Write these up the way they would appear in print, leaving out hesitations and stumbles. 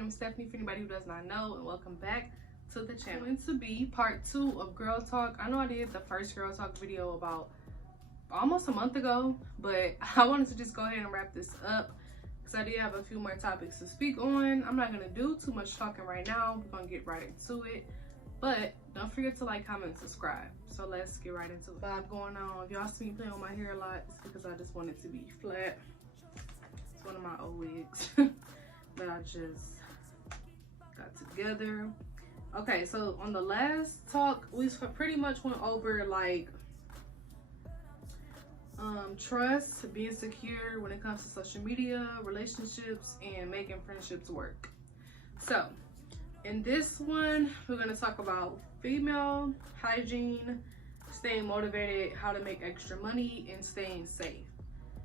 name is Stephanie, for anybody who does not know, and welcome back to the channel. It's going to be part 2 of Girl Talk. I know I did the first Girl Talk video about almost a month ago, but I wanted to just go ahead and wrap this up because I did have a few more topics to speak on. I'm not going to do too much talking right now. We're going to get right into it, but don't forget to like, comment, and subscribe. So let's get right into it. Vibe going on. If y'all see me playing with my hair a lot, it's because I just want it to be flat. It's one of my old wigs that I just got together. Okay, so on the last talk, we pretty much went over like trust, being secure when it comes to social media, relationships, and making friendships work. So in this one, we're going to talk about female hygiene, staying motivated, how to make extra money, and staying safe.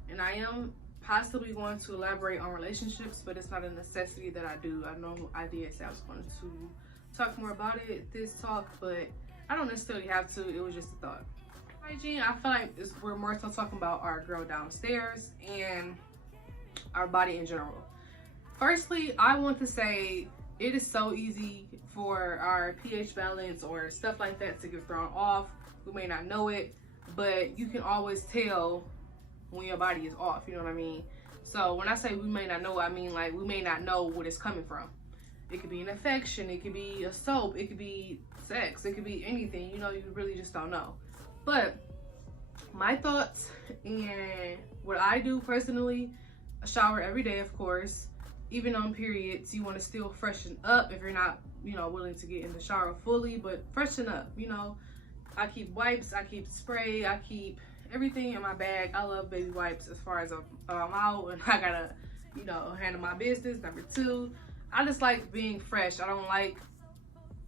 And I am possibly going to elaborate on relationships, but it's not a necessity that I do. I know I did say I was going to talk more about it this talk, but I don't necessarily have to. It was just a thought. Hygiene, I feel like we're more so talking about our girl downstairs and our body in general. Firstly, I want to say it is so easy for our pH balance or stuff like that to get thrown off. We may not know it, but you can always tell when your body is off, you know what I mean? So when I say we may not know, I mean like we may not know what it's coming from. It could be an infection, it could be a soap, it could be sex, it could be anything, you know, you really just don't know. But my thoughts and what I do personally, I shower every day, of course. Even on periods, you want to still freshen up if you're not, you know, willing to get in the shower fully, but freshen up, you know. I keep wipes, I keep spray, I keep everything in my bag. I love baby wipes as far as I'm out and I gotta, you know, handle my business. Number 2, I just like being fresh. I don't like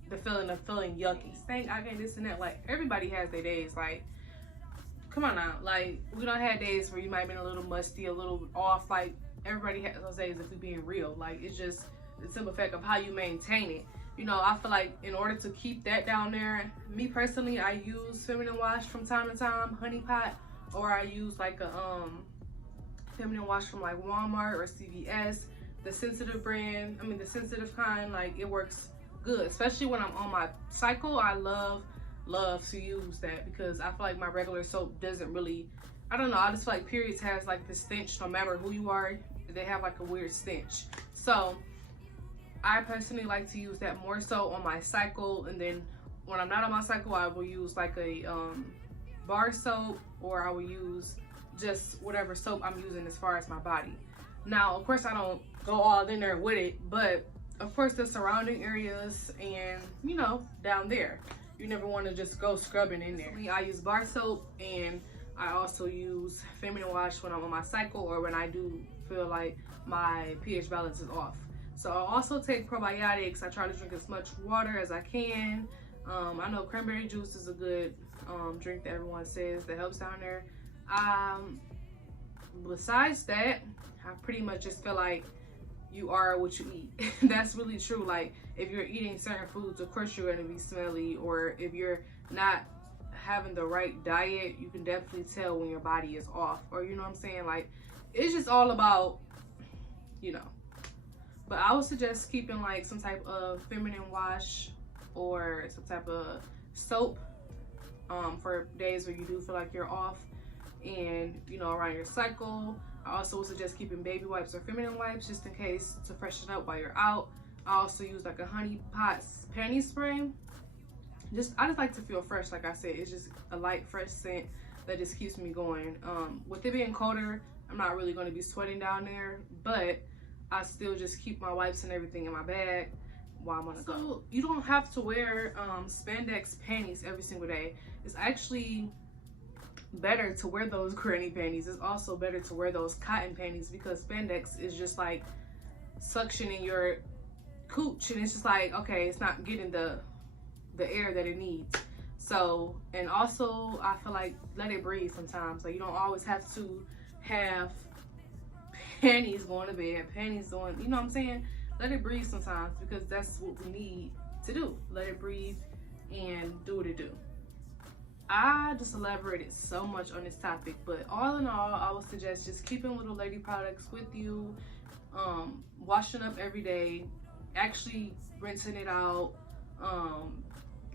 the feeling of feeling yucky. Saying I can't this and that. Like, everybody has their days. Like, come on now. Like, we don't have days where you might have been a little musty, a little off. Like, everybody has those days if we're being real. Like, it's just the simple fact of how you maintain it. You know, I feel like in order to keep that down there, me personally, I use feminine wash from time to time, honey pot, or I use like a feminine wash from like Walmart or CVS, the sensitive brand. I mean, the sensitive kind. Like, it works good, especially when I'm on my cycle. I love to use that because I feel like my regular soap doesn't really, I don't know, I just feel like periods has like this stench. No matter who you are, they have like a weird stench. So I personally like to use that more so on my cycle, and then when I'm not on my cycle, I will use like a bar soap, or I will use just whatever soap I'm using as far as my body. Now, of course, I don't go all in there with it, but of course the surrounding areas and, you know, down there, you never want to just go scrubbing in there. I use bar soap, and I also use feminine wash when I'm on my cycle or when I do feel like my pH balance is off. So I also take probiotics. I try to drink as much water as I can. I know cranberry juice is a good drink that everyone says that helps down there. Besides that, I pretty much just feel like you are what you eat. That's really true. Like, if you're eating certain foods, of course you're going to be smelly, or if you're not having the right diet, you can definitely tell when your body is off, or you know what I'm saying? Like, it's just all about, you know. But I would suggest keeping like some type of feminine wash or some type of soap for days where you do feel like you're off and, you know, around your cycle. I also would suggest keeping baby wipes or feminine wipes just in case to freshen up while you're out. I also use like a honey pot panty spray. I just like to feel fresh. Like I said, it's just a light, fresh scent that just keeps me going. With it being colder, I'm not really going to be sweating down there, but I still just keep my wipes and everything in my bag while I'm on the go. So you don't have to wear spandex panties every single day. It's actually better to wear those granny panties. It's also better to wear those cotton panties because spandex is just like suctioning your cooch, and it's just like, okay, it's not getting the air that it needs. So, and also I feel like let it breathe sometimes. Like, you don't always have to have panties going to bed, panties going, you know what I'm saying? Let it breathe sometimes, because that's what we need to do. Let it breathe and do what it do. I just elaborated so much on this topic, but all in all, I would suggest just keeping little lady products with you, washing up every day, actually rinsing it out,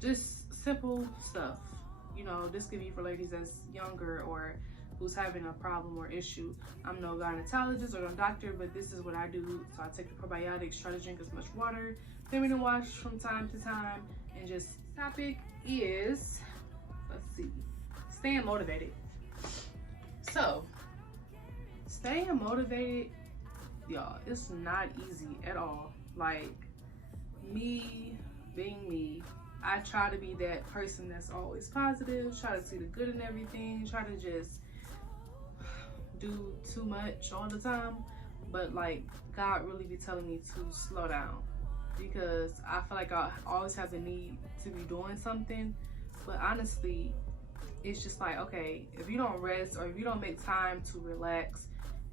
just simple stuff. You know, this could be for ladies that's younger or who's having a problem or issue. I'm no gynecologist or no doctor, but this is what I do. So I take the probiotics, try to drink as much water, feminine wash from time to time, and just topic is, let's see, staying motivated. So staying motivated, y'all, it's not easy at all. Like, me being me, I try to be that person that's always positive, try to see the good in everything, try to just do too much all the time. But like, God really be telling me to slow down, because I feel like I always have the need to be doing something. But honestly, it's just like, okay, if you don't rest or if you don't make time to relax,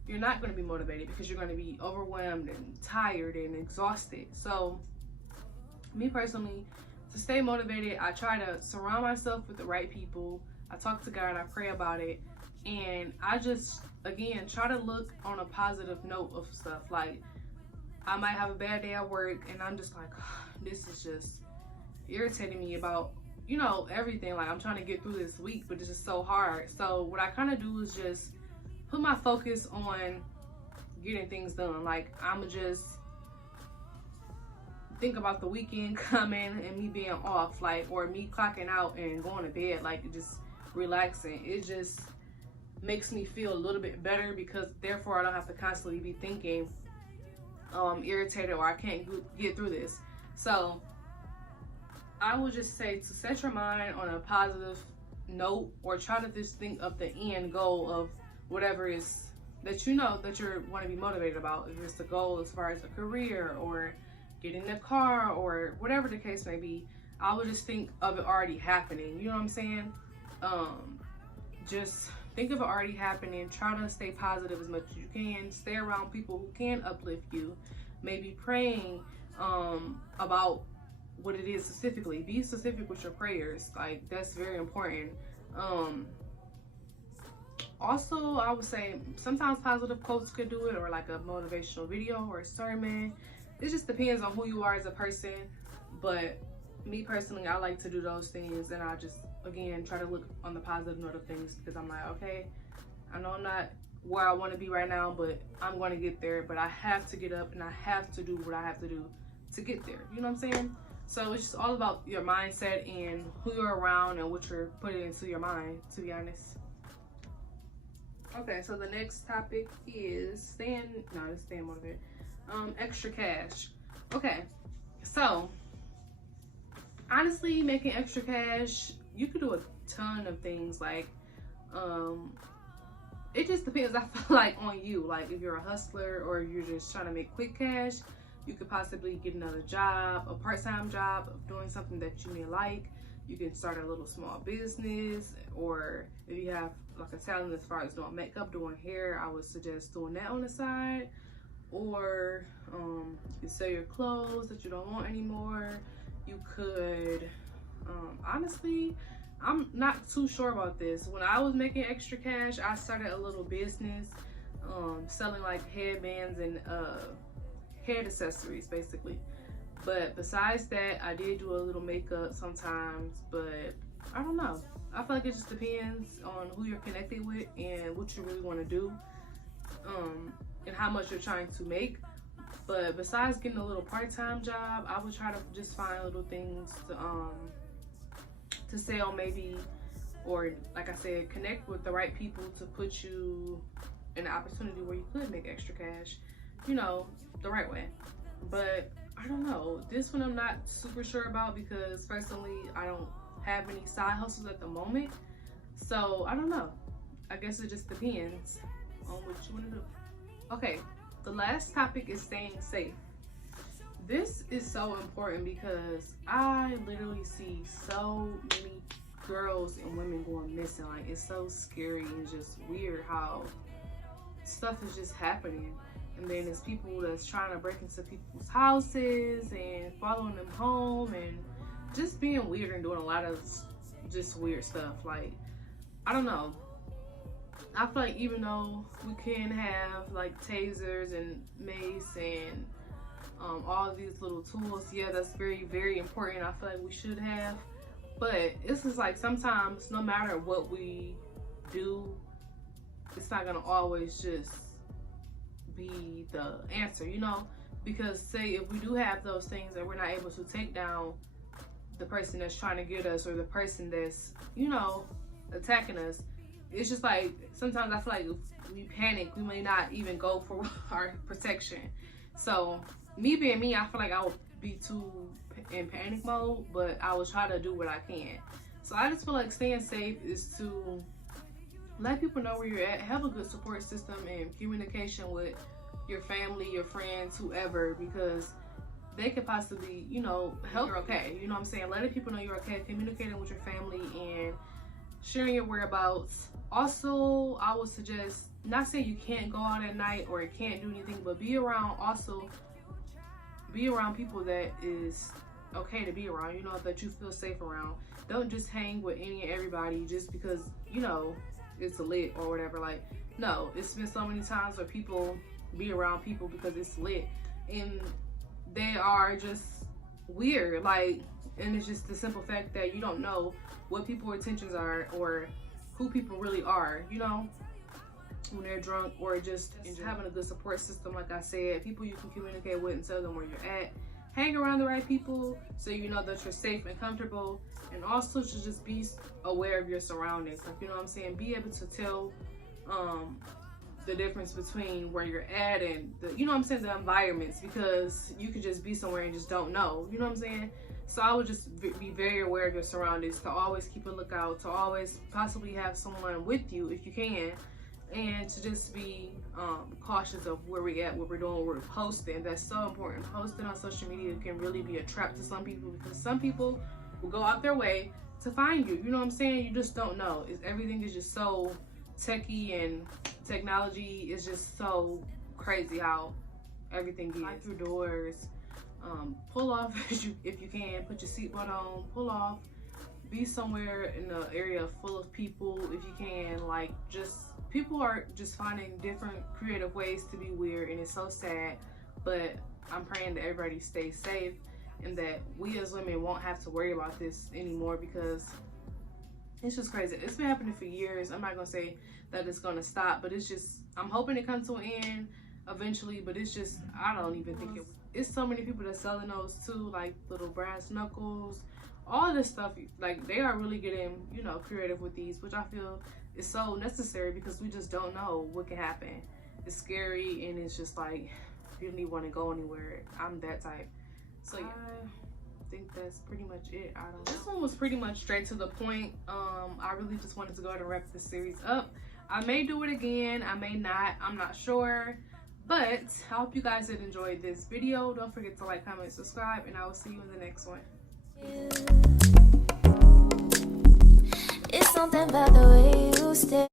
you're not going to be motivated, because you're going to be overwhelmed and tired and exhausted. So me personally, to stay motivated, I try to surround myself with the right people. I talk to God, I pray about it, and I just, again, try to look on a positive note of stuff. Like, I might have a bad day at work and I'm just like, this is just irritating me about, you know, everything. Like, I'm trying to get through this week, but it's just so hard. So what I kind of do is just put my focus on getting things done. Like, I'ma just think about the weekend coming and me being off, like, or me clocking out and going to bed, like, just relaxing. It just makes me feel a little bit better, because therefore I don't have to constantly be thinking irritated or I can't get through this. So I would just say to set your mind on a positive note, or try to just think of the end goal of whatever is that you know that you want to be motivated about. If it's the goal as far as a career or getting a car or whatever the case may be, I would just think of it already happening. You know what I'm saying? Just think of it already happening. Try to stay positive as much as you can. Stay around people who can uplift you. Maybe praying about what it is specifically. Be specific with your prayers. Like, that's very important. Also, I would say sometimes positive quotes could do it, or like a motivational video or a sermon. It just depends on who you are as a person. But me personally, I like to do those things, and I just, again, try to look on the positive note of things, because I'm like, okay, I know I'm not where I want to be right now, but I'm going to get there. But I have to get up and I have to do what I have to do to get there. You know what I'm saying? So it's just all about your mindset and who you're around and what you're putting into your mind, to be honest. Okay, so the next topic is staying motivated. Extra cash. Okay, so honestly, making extra cash, you could do a ton of things. Like, it just depends, I feel like, on you. Like, if you're a hustler or you're just trying to make quick cash, you could possibly get another job, a part-time job of doing something that you may like. You can start a little small business, or if you have like a talent as far as doing makeup, doing hair, I would suggest doing that on the side. Or you can sell your clothes that you don't want anymore. You could, honestly, I'm not too sure about this. When I was making extra cash, I started a little business selling like headbands and head accessories, basically. But besides that, I did do a little makeup sometimes, but I don't know. I feel like it just depends on who you're connected with and what you really want to do, and how much you're trying to make. But besides getting a little part-time job, I would try to just find little things to sell, maybe, or like I said, connect with the right people to put you in an opportunity where you could make extra cash, you know, the right way. But I don't know, this one I'm not super sure about, because personally I don't have any side hustles at the moment. So I don't know, I guess it just depends on what you want to do. Okay, the last topic is staying safe. This is so important, because I literally see so many girls and women going missing. Like, it's so scary and just weird how stuff is just happening. And then there's people that's trying to break into people's houses and following them home and just being weird and doing a lot of just weird stuff. Like, I don't know. I feel like even though we can have like tasers and mace and all these little tools. Yeah, that's very, very important. I feel like we should have, but it's just like sometimes no matter what we do, it's not gonna always just be the answer, you know, because say if we do have those things and we're not able to take down the person that's trying to get us or the person that's, you know, attacking us, it's just like sometimes I feel like if we panic, we may not even go for our protection. So me being me, I feel like I would be too in panic mode, but I will try to do what I can. So I just feel like staying safe is to let people know where you're at, have a good support system and communication with your family, your friends, whoever, because they could possibly, you know, help you're okay. You know what I'm saying? Letting people know you're okay, communicating with your family and sharing your whereabouts. Also, I would suggest, not saying you can't go out at night or can't do anything, but be around people that is okay to be around, you know, that you feel safe around. Don't just hang with any and everybody just because, you know, it's lit or whatever. Like, no, it's been so many times where people be around people because it's lit and they are just weird, like, and it's just the simple fact that you don't know what people's intentions are or who people really are, you know, when they're drunk, or just having a good support system. Like I said, people you can communicate with and tell them where you're at. Hang around the right people so you know that you're safe and comfortable, and also to just be aware of your surroundings. Like, you know what I'm saying, be able to tell the difference between where you're at and the, you know what I'm saying, the environments, because you could just be somewhere and just don't know, you know what I'm saying. So I would just be very aware of your surroundings, to always keep a lookout, to always possibly have someone with you if you can, and to just be cautious of where we're at, what we're doing, what we're posting. That's so important. Posting on social media can really be a trap to some people, because some people will go out their way to find you, you know what I'm saying. You just don't know. Everything is just so techie, and technology is just so crazy how everything is. Lock your doors, pull off if you can, put your seatbelt on, pull off, be somewhere in an area full of people if you can. Like, just people are just finding different creative ways to be weird, and it's so sad, but I'm praying that everybody stays safe and that we as women won't have to worry about this anymore, because it's just crazy. It's been happening for years. I'm not gonna say that it's gonna stop, but it's just, I'm hoping it comes to an end eventually, but it's just, I don't even think it. It's so many people that's selling those too, like little brass knuckles, all this stuff. Like, they are really getting, you know, creative with these, which I feel is so necessary, because we just don't know what can happen. It's scary, and it's just like, you don't even want to go anywhere. I'm that type. So yeah, I think that's pretty much it. I don't know. This one was pretty much straight to the point. I really just wanted to go ahead and wrap this series up. I may do it again, I may not, I'm not sure, but I hope you guys did enjoy this video. Don't forget to like, comment, subscribe, and I will see you in the next one. It's something about the way you stay.